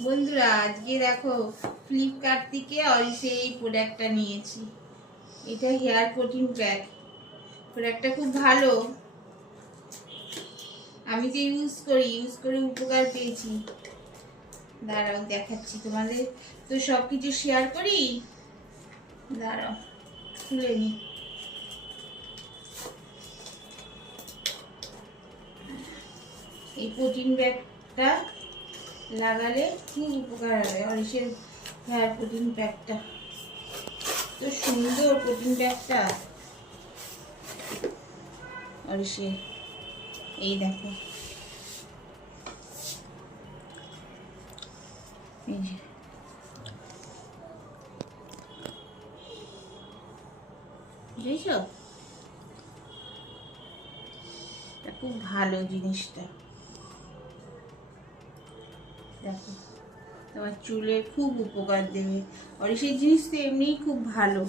বন্ধুরা আজকে দেখো ফ্লিপকার্ট থেকে অরিসে এই প্রোডাক্টটা নিয়েছি। এটা হেয়ার প্রোটিন প্যাক। প্রোডাক্টটা খুব ভালো, আমি তো ইউজ করে উপকার পেয়েছি। দাঁড়াও দেখাচ্ছি তোমাদের, তো সব কিছু শেয়ার করি। দাঁড়াও খুলে নি। এই প্রোটিন প্যাকটা লাগালে খুব উপকার হবে। অরিসের হেয়ার প্রোটিন প্যাকটা তো সুন্দর, প্রোটিন প্যাকটা অরিসের। এই দেখো, এই যে বুঝেছো, এটা খুব ভালো জিনিসটা। দেখো তোমার চুলে খুব উপকার দেবে। অরিসের জিনিস তো এমনিই খুব ভালো।